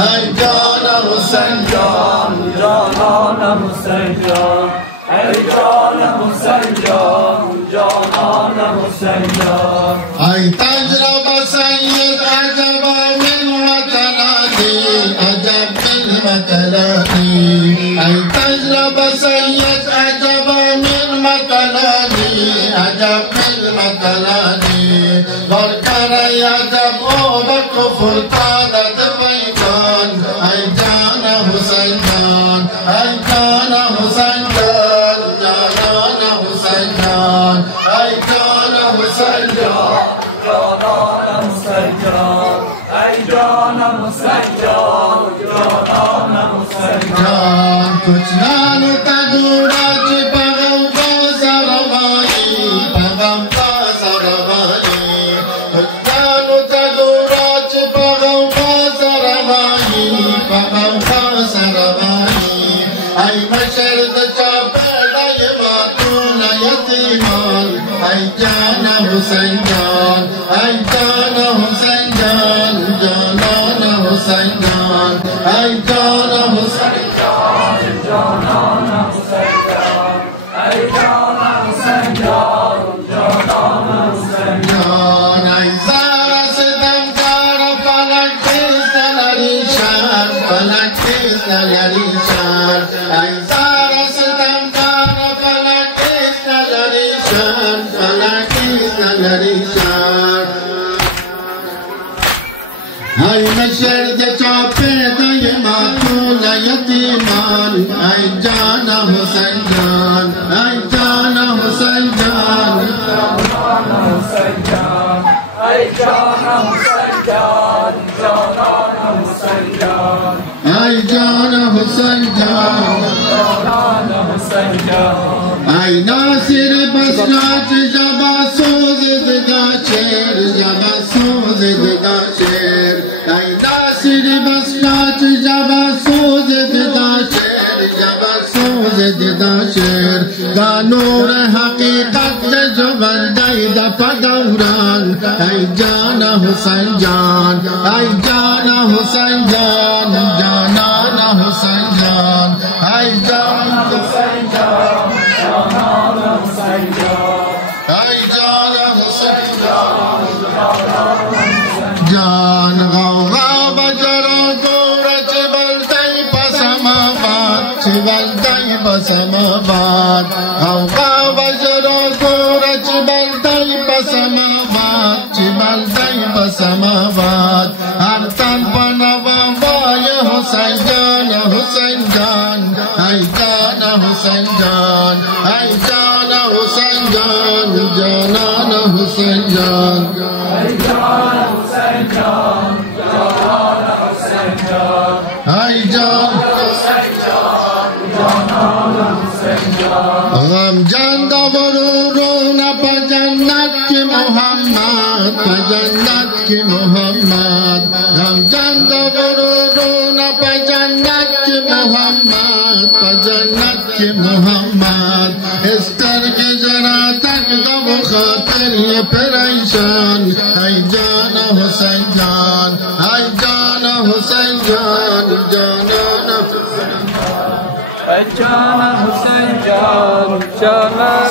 ای جان حسین جان جانان حسین جان ای جان حسین جان جانان حسین جان ای تجربه سید عجب من مطلعی عجب من مطلعی ای تجربه سید عجب من مطلعی عجب من مطلعی برکر عجب او بکفر تادت بیگان ای جان حسین جان ای جان حسین جان جانان حسین جان ای جان حسین جان جانان حسین جان ای جان حسین جان جانان حسین جان کچھ نان تدورا چی پغم کا سروائی پغم کا سروائی کچھ نان تدورا چی پغم کا سروائی پغم کا سروائی ای مشرد چاپیڑا یماتون یتیمان ای جان حسین جان ای جان حسین جان جانان حسین جان ای جان حسین جان جانان حسین جان ای جان حسین جان جانان حسین جان ای زار ستمکار فلک کس نلری شان فلک کس نلری شان ای زار ستمکار فلک کس نلری شان فلک کس نلری شان ای مشرد چاپے دای ماتون یتیمان ای جان حسین جان ای جان حسین جان جانان حسین جان ای جان حسین جان جانان حسین جان ای جان حسین جان جانان حسین جان ای ناصر بسرات جبا سوز زدا شیر جبا سوز زدا شیر ای ناصر بسرات جبا سوز زدا شیر جبا سوز زدا شیر دا نور حقیقت جو بندائی دا پدوران ای جان حسین جان ای جان حسین جان جانان حسین جان ای جان حسین جان جانان حسین جان ای جان حسین جان جان غوغا بجرو گور چبلتای پسماباد چبلتای پسماباد غوغا بجرو گور چبلتای پسماباد چبلتای پسماباد هر تن پنوابای حسین جان حسین جان ای جان حسین جان ای جان حسین جان جانان حسین جان ای جان حسین جان جانان حسین جان ای جان حسین جان جانان حسین جان غم جان دورون پا جنت کی محمد پا جنت کی محمد غم جان دورون پا جنت کی محمد پا جنت کی محمد استر کے ذرا تک دو خاطر یہ پریشان ای جان حسین جان ای جان حسین جان جانان حسین جان ای جان حسین جان جانان